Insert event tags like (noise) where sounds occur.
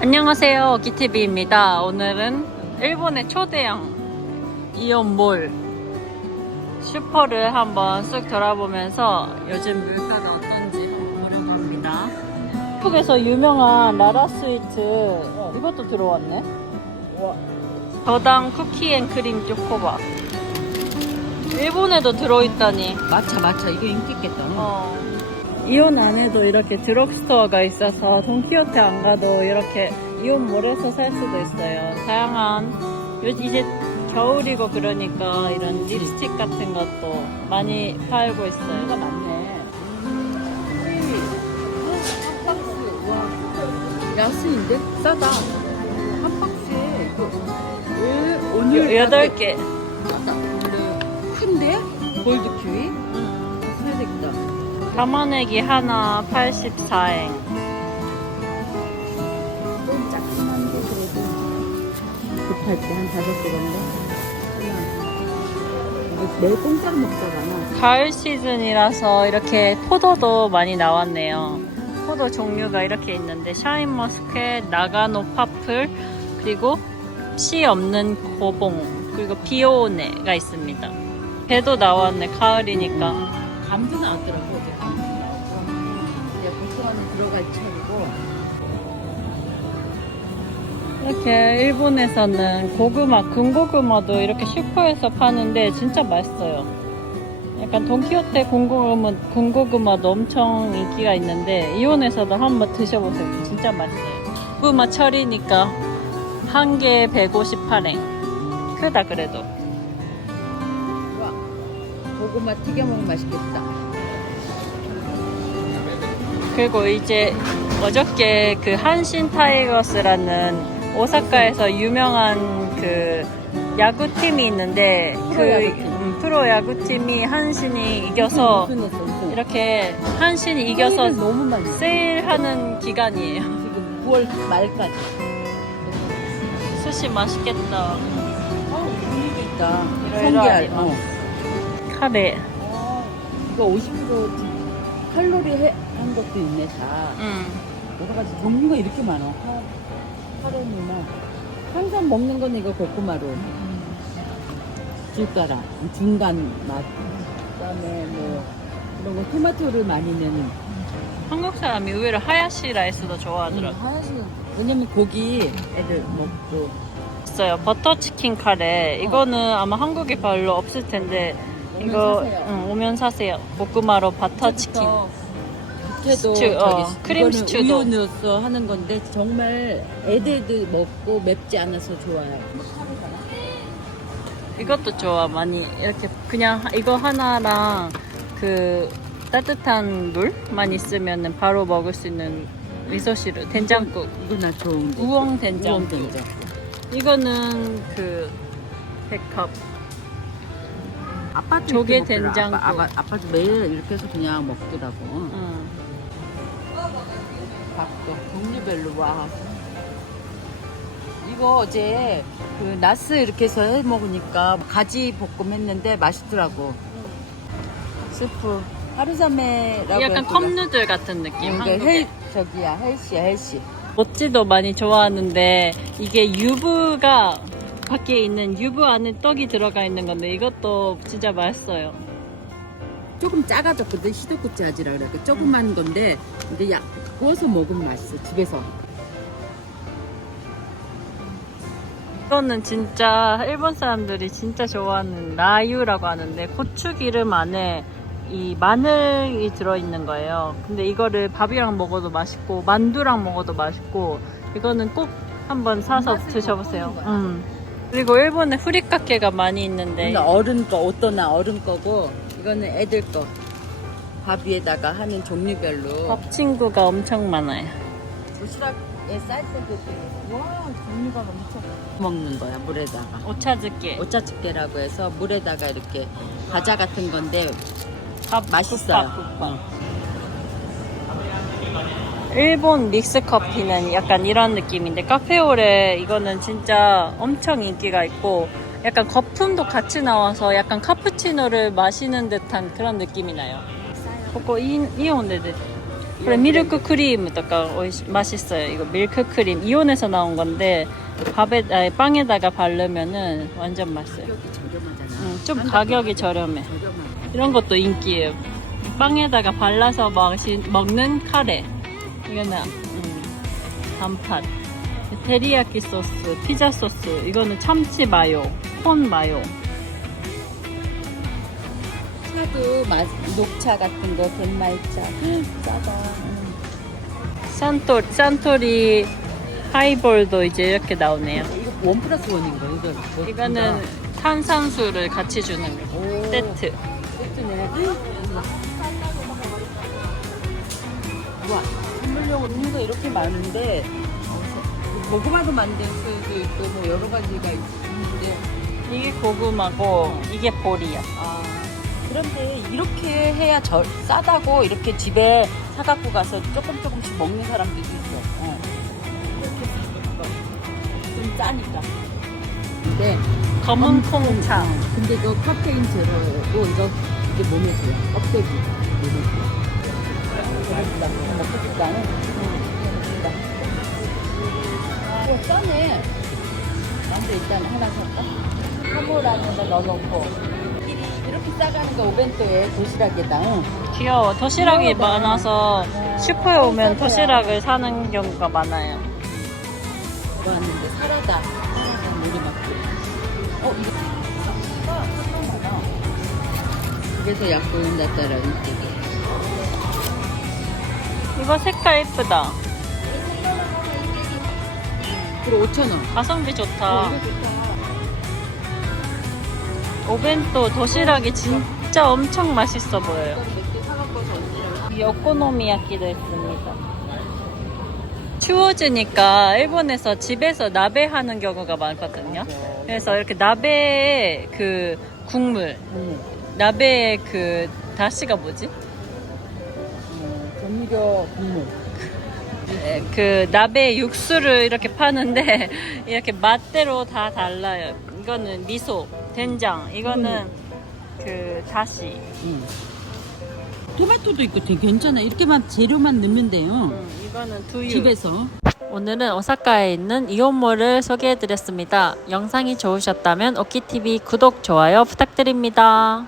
안녕하세요. 기티비입니다. 오늘은 일본의 초대형 이온몰 슈퍼를 한번 쓱 돌아보면서 요즘 물가가 어떤지 한번 보려고 합니다. 한국에서 유명한 라라 스위트 이것도 들어왔네. 저당 쿠키앤크림 초코바. 일본에도 들어있다니. 마차 마차 이거 인기 있겠다. 어. 이온 안에도 이렇게 드럭스토어가 있어서 돈키호테 안 가도 이렇게 이온몰에서 살 수도 있어요. 다양한 요 이제 겨울이고 그러니까 이런 립스틱 같은 것도 많이 팔고 이거 있어요. 많네. 한 박스 와 야스인데 싸다. 한 박스에 이거 왜 오늘 여덟 개. 큰데 골드 되겠다. 담아내기 하나 84엔. 좀 작지만데 그래도 급할 때 한 다섯 개 정도. 내 공짜로 먹다가나. 가을 시즌이라서 이렇게 포도도 많이 나왔네요. 포도 종류가 이렇게 있는데 샤인머스켓, 나가노 파플, 그리고 씨 없는 고봉, 그리고 비오네가 있습니다. 배도 나왔네. 가을이니까. 감도 나왔더라고 차이고 이렇게 일본에서는 고구마, 금고구마도 이렇게 슈퍼에서 파는데 진짜 맛있어요. 약간 돈키호테 군고구마, 군고구마도 엄청 인기가 있는데 이온에서도 한번 드셔보세요. 진짜 맛있어요. 고구마 철이니까 한 개에 158엔. 크다 그래도. 와 고구마 튀겨 먹으면 맛있겠다 그리고 이제 어저께 그 한신 타이거스라는 오사카에서 유명한 그 야구팀이 있는데 그 프로 야구팀. 음, 프로 야구팀이 한신이 이겨서 이렇게 한신이 이겨서 너무 많이. 세일하는 기간이에요. (laughs) 지금 9월 말까지 수시 맛있겠다. 어 분위기 있다 이러이러하니 어. 카레. 어, 이거 50% 칼로리 해, 한 것도 있네 다 음. 여러 가지 종류가 이렇게 많아 카- 카레미나 항상 먹는 건 이거 고구마로 줄까라 중간 맛 그다음에 뭐 이런 거 토마토를 많이 내는 한국 사람이 의외로 하야시 라이스도 좋아하더라고요. 하야시 왜냐면 고기 애들 먹고 있어요. 버터 치킨 카레. 이거는 아마 한국에 별로 없을 텐데 오면 이거 사세요. 응, 오면 사세요. 볶음마로 버터 치킨. 밑에도 스튜, 어, 크림 스튜도. 우유 넣어서 하는 건데 정말 애들도 먹고 맵지 않아서 좋아요. 이것도 좋아. 많이 이렇게 그냥 이거 하나랑 그 따뜻한 물만 있으면 바로 먹을 수 있는 미소시루 된장국. 이거 나. 우엉 된장. 우엉 된장. 이거는 그 백합. 아빠도 조개 이렇게 먹더라. 된장국. 아빠, 아빠, 아빠도 매일 이렇게 해서 그냥 먹더라고. 응. 밥도 종류별로 와. 이거 어제 그 나스 이렇게 해서 해 먹으니까 가지 볶음 했는데 맛있더라고. 스프 하루삼매라고 약간 해서 컵누들 같은 느낌. 이게 한국에. 헬 저기야 헬시야 헬시. 모찌도 많이 좋아하는데 이게 유부가 밖에 있는 유부 안에 떡이 들어가 있는 건데 이것도 진짜 맛있어요. 조금 작아졌거든 시도쿠치 아지라 그래. 그 조그만 건데 근데 야 구워서 먹으면 맛있어 집에서. 이거는 진짜 일본 사람들이 진짜 좋아하는 라유라고 하는데 고추 기름 안에 이 마늘이 들어있는 거예요. 근데 이거를 밥이랑 먹어도 맛있고 만두랑 먹어도 맛있고 이거는 꼭 한번 사서 드셔보세요. 음. 그리고 일본에 후리카케가 많이 있는데 어른 거 어떠나 어른 거고 이거는 애들 거. 밥 위에다가 하는 종류별로. 밥 친구가 엄청 많아요. 도시락에 쌀 때도 와 종류가 엄청 먹는 거야 물에다가. 오차즈케. 오차즈케라고 해서 물에다가 이렇게 과자 같은 건데 밥 맛있어요. 국밥, 국밥. 일본 믹스 커피는 약간 이런 느낌인데 카페오레 이거는 진짜 엄청 인기가 있고 약간 거품도 같이 나와서 약간 카푸치노를 마시는 듯한 그런 느낌이 나요. ここイイオンでで 그래 미르크 크림 とか 맛있어요. 이거 밀크 크림 이온에서 나온 건데 밥에 아니, 빵에다가 바르면은 완전 맛있어요. 가격이 저렴하잖아. 음, 좀 가격이 저렴해. 저렴한. 이런 것도 인기예요. 빵에다가 발라서 마시, 먹는 카레. 이거는 음, 단팥. 테리야끼 소스, 피자 소스. 이거는 참치 마요, 콘 마요. 차도 맛, 녹차 같은 거, 갯말차. 싸다. 음. 산토 산토리 하이볼도 이제 이렇게 나오네요. 이거 원 플러스 원인 거 이거. 이거 이거는 탄산수를 같이 주는 거. 오, 세트. 세트네. 우와, 선물용으로 있는 이렇게 많은데 고구마도 만든 수도 있고 뭐 여러 가지가 있는데 이게 고구마고 이게 보리야. 아 그런데 이렇게 해야 절, 싸다고 이렇게 집에 사갖고 가서 조금 조금씩 먹는 사람들도 있어. 어. 이렇게 좀 짜니까. 근데 검은 콩차. 어, 근데 이거 카페인 제로고 이거 이게 몸에 좋아. 껍데기 몸에 좋아. 맛있다. 먹고 싶다. 맛있다. 오 싸네. 나도 일단 하나 살까? 사모라는데 넣어놓고 이렇게 싸가는 거 오벤토에 도시락에다. 응. 귀여워. 도시락이 귀여워. 많아서 슈퍼에 오면 도시락을 사는 경우가 많아요. 이거 왔는데 사라다. 사라다 머리맡에. 어 이거. 그래서 약국은 낫다라 이렇게. 이거 색깔 예쁘다. 그리고 5천 원. 가성비 좋다. 어, 이거 좋다. 오벤토 도시락이 진짜 엄청 맛있어 보여요. 오코노미야끼도 있습니다. 추워지니까 일본에서 집에서 나베 하는 경우가 많거든요. 그래서 이렇게 나베의 그 국물, 음, 나베의 그 다시가 뭐지? 음, 조미료 국물. 에, 그 나베 육수를 이렇게 파는데 (laughs) 이렇게 맛대로 다 달라요. 이거는 미소, 된장, 이거는 그 다시. 음. 토마토도 있고 되게 괜찮아. 이렇게만 재료만 넣으면 돼요. 음, 이거는 두유. 집에서. 오늘은 오사카에 있는 이온몰을 소개해드렸습니다. 영상이 좋으셨다면 오키TV 구독, 좋아요 부탁드립니다.